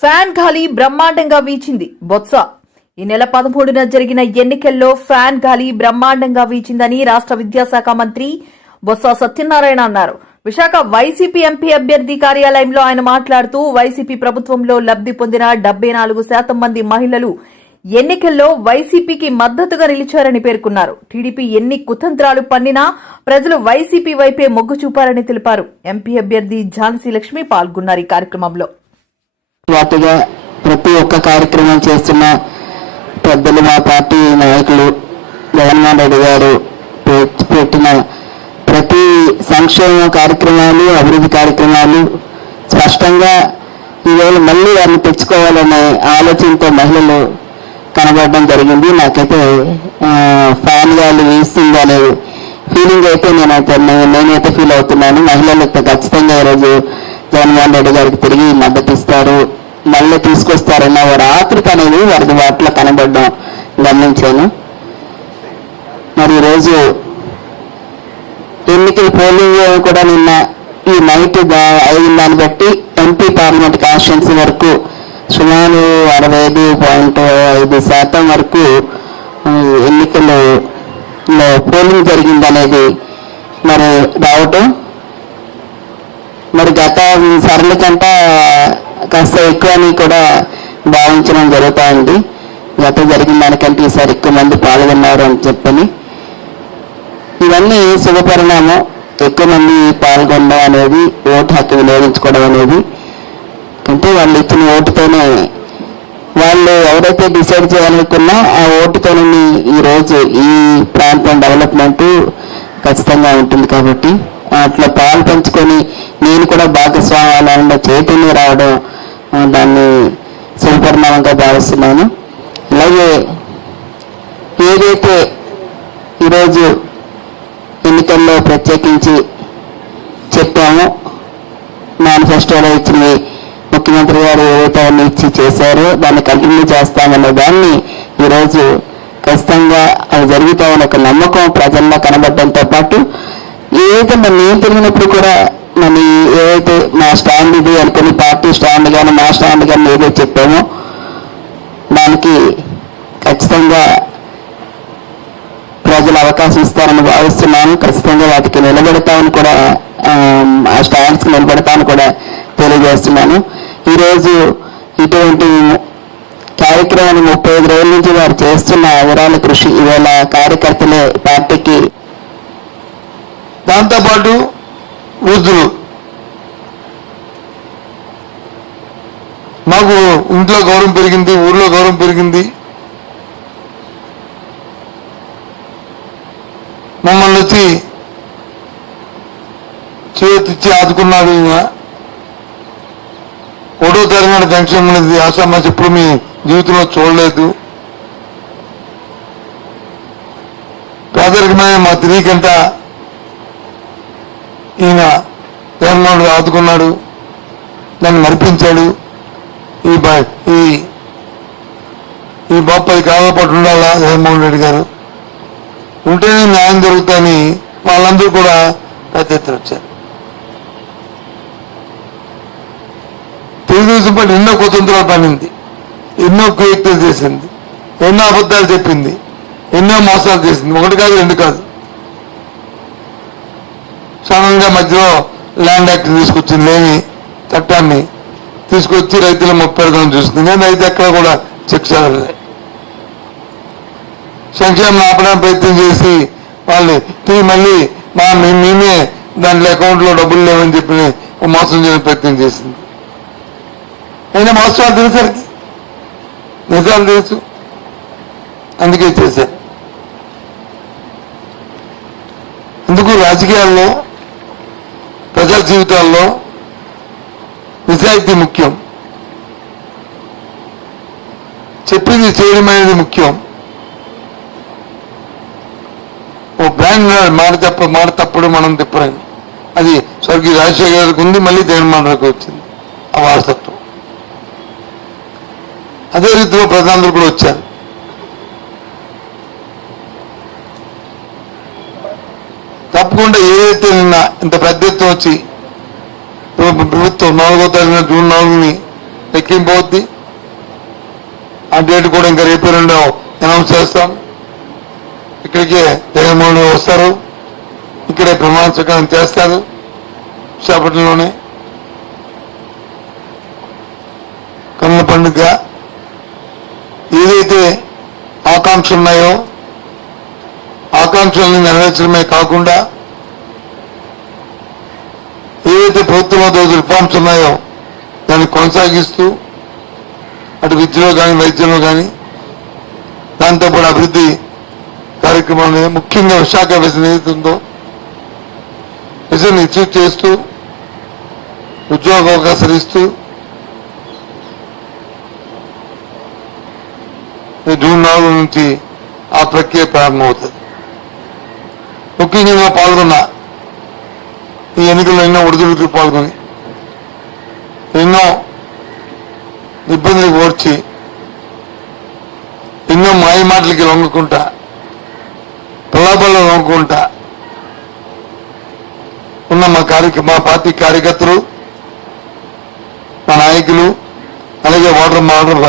Fan గాలి బ్రహ్మాండంగా వీచింది. బొత్స. ఈ నెల పదమూడున జరిగిన ఎన్నికల్లో ఫ్యాన్ గాలి బ్రహ్మాండంగా వీచిందని రాష్ట్ర విద్యాశాఖ మంత్రి బొత్స సత్యనారాయణ అన్నారు. విశాఖ వైసీపీ ఎంపీ అభ్యర్థి కార్యాలయంలో ఆయన మాట్లాడుతూ వైసీపీ ప్రభుత్వంలో లబ్ధి పొందిన డెబ్బై నాలుగు శాతం మంది మహిళలు ఎన్నికల్లో వైసీపీకి మద్దతుగా నిలిచారని పేర్కొన్నారు. టీడీపీ ఎన్ని కుతంత్రాలు పన్నినా ప్రజలు వైసీపీ వైపే మొగ్గు చూపారని తెలిపారు. ఎంపీ అభ్యర్థి ఝాన్సీ లక్ష్మి పాల్గొన్నారు ఈ కార్యక్రమంలో. వాటిగా ప్రతి ఒక్క కార్యక్రమం చేస్తున్న పెద్దలు మా పార్టీ నాయకులు జగన్మోహన్ రెడ్డి గారు పెట్టిన ప్రతి సంక్షేమ కార్యక్రమాలు అభివృద్ధి కార్యక్రమాలు స్పష్టంగా ఈవేళ మళ్ళీ వారిని తెచ్చుకోవాలనే ఆలోచనతో మహిళలు కనబడడం జరిగింది. నాకైతే ఫ్యాన్ గాలి వీస్తుంది అనే ఫీలింగ్ అయితే నేనైతే నే- నేనైతే ఫీల్ అవుతున్నాను. మహిళలు ఖచ్చితంగా ఈరోజు జగన్మోహన్ రెడ్డి గారికి తిరిగి మద్దతు ఇస్తారు. మళ్ళీ తీసుకొస్తారన్న వారి ఆతృత అనేది వారి వాటిలో కనబడడం గమనించాను. మరి ఈరోజు ఎన్నికల పోలింగ్ కూడా నిన్న ఈ నైట్ అయిన దాన్ని బట్టి ఎంపీ పార్లమెంట్ కాన్స్టిట్యున్సీ వరకు సుమారు అరవై ఐదు పాయింట్ ఐదు శాతం వరకు ఎన్నికల్లో ఎన్నికలు లో పోలింగ్ జరిగిందనేది మరి రావటం. మరి గత సరళ కాస్త ఎక్కువ అని కూడా భావించడం జరుగుతా ఉంది గత జరిగిన దానికంటే ఈసారి ఎక్కువ మంది పాల్గొన్నారు అని చెప్పని. ఇవన్నీ శుభపరిణామం ఎక్కువ మంది పాల్గొనడం అనేది ఓటు హక్కు వినియోగించుకోవడం అనేది. అంటే వాళ్ళు ఇచ్చిన ఓటుతోనే వాళ్ళు ఎవరైతే డిసైడ్ చేయాలనుకున్నా ఆ ఓటుతోనే ఈ రోజు ఈ ప్రాంతం డెవలప్మెంట్ ఖచ్చితంగా ఉంటుంది కాబట్టి. అట్లా పాలు పంచుకొని నేను కూడా భాగస్వామ్యాలలో చైతన్యం రావడం దాన్ని శుభపరిణామంగా భావిస్తున్నాను. అలాగే ఏదైతే ఈరోజు ఎన్నికల్లో ప్రత్యేకించి చెప్పామో మేనిఫెస్టోలో ఇచ్చినవి ముఖ్యమంత్రి గారు ఏవైతే అన్ని ఇచ్చి చేశారో దాన్ని కంటిన్యూ చేస్తామనే దాన్ని ఈరోజు ఖచ్చితంగా అవి జరుగుతామని ఒక నమ్మకం ప్రజల్లో కనబడడంతో పాటు ఏదైతే మరి నేను తిరిగినప్పుడు కూడా మరి ఏదైతే మా స్టాండ్ ఇది అనుకుని పార్టీ స్టాండ్ కానీ మా స్టాండ్ కానీ ఏదైతే చెప్పామో దానికి ఖచ్చితంగా ప్రజలు అవకాశం ఇస్తారని భావిస్తున్నాను. ఖచ్చితంగా వాటికి నిలబెడతామని కూడా ఆ స్టాండ్స్కి నిలబెడతామని కూడా తెలియజేస్తున్నాను. ఈరోజు ఇటువంటి కార్యక్రమాన్ని ముప్పై ఐదు రోజుల నుంచి వారు చేస్తున్న విరాళ కృషి ఇవాళ కార్యకర్తలే పార్టీకి దాంతోపాటు వృద్ధులు మాకు ఇంట్లో గౌరవం పెరిగింది ఊర్లో గౌరవం పెరిగింది. మమ్మల్ని వచ్చి చేతిచ్చి ఆదుకున్నాడు ఈయన. ఒకటో తరగతి జంక్షన్ అనేది ఆసామాస్ ఎప్పుడు మీ జీవితంలో చూడలేదు. పేదరికమైన మా తిరిగి కంటే ఈయన జగన్మోహన్ ఆదుకున్నాడు నన్ను నడిపించాడు ఈ బ- ఈ ఈ బాపది కాలం ఉండాలా జగన్మోహన్ రెడ్డి గారు? ఉంటేనే న్యాయం జరుగుతుందని వాళ్ళందరూ కూడా పెద్ద ఎత్తున వచ్చారు. తెలుగుదేశం పార్టీ ఎన్నో కుతంత్రాలు పనింది ఎన్నో కుయుక్తులు చేసింది ఎన్నో అబద్ధాలు చెప్పింది ఎన్నో మోసాలు చేసింది. ఒకటి కాదు రెండు కాదు. సడన్గా మధ్యలో ల్యాండ్ యాక్ట్ తీసుకొచ్చింది లేని చట్టాన్ని తీసుకొచ్చి రైతుల ముప్పై ఐదు చూస్తుంది కానీ రైతు ఎక్కడ కూడా శిక్ష సంక్షేమం ఆపడానికి ప్రయత్నం చేసి వాళ్ళు తిరిగి మళ్ళీ మా మేమే దాంట్లో అకౌంట్లో డబ్బులు లేవని చెప్పి మోసం చేయడం ప్రయత్నం చేసింది. అయినా మోసాలు తెలుసరికి నిజాలు తెలుసు. అందుకే చేశారు. అందుకు రాజకీయాల్లో జీవితాల్లో నిజాయితీ ముఖ్యం. చెప్పింది చేయడం అనేది ముఖ్యం. ఓ బ్రాండ్ మాట తప్ప మాట తప్పుడు మనం తిప్పరని అది స్వర్గీయ రాజశేఖర్ గారికి ఉంది మళ్ళీ జగన్మోహన్ వచ్చింది. ఆ వారసత్వం. అదే రీతిలో ప్రధానులు కూడా వచ్చారు. తప్పకుండా ఏదైతే నిన్న ఇంత పెద్ద ఎత్తున వచ్చి ప్రభుత్వం నాలుగో తారీఖున జూన్ నాలుగుని ఎక్కింపు అవుద్ది ఆ డేట్ కూడా ఇంకా రేపు రెండో అనౌన్స్ చేస్తాం ఇక్కడికే జగన్మోహన్ వస్తారు ఇక్కడే ప్రమాణ స్వీకారం చేస్తారు విశాఖపట్నంలోనే కన్నుల పండుగ ఏదైతే ఆకాంక్షలు ఉన్నాయో ఆకాంక్షలను నెరవేర్చడమే కాకుండా ఏవైతే ప్రభుత్వంలో రిఫార్మ్స్ ఉన్నాయో దాన్ని కొనసాగిస్తూ అటు విద్యలో కానీ వైద్యంలో కానీ దాంతోపాటు అభివృద్ధి కార్యక్రమాల ముఖ్యంగా విశాఖ విజన్ ఏదైతే ఉందో విజన్ అచీవ్ చేస్తూ ఉద్యోగ అవకాశాలు ఇస్తూ జూన్ నాలుగు నుంచి ఆ ప్రక్రియ ప్రారంభమవుతుంది. ముఖ్యంగా పాల్గొన్న ఈ ఎన్నికల్లో ఎన్నో ఒడిదుడుకు పాల్గొని ఎన్నో ఇబ్బందులు ఓడ్చి ఎన్నో మాయ మాటలకి లొంగకుంటా ప్రలాభాల్లో లొంగకుంటా ఉన్న మా కార్య మా పార్టీ కార్యకర్తలు మా నాయకులు అలాగే ఓటర్ మా ఓటర్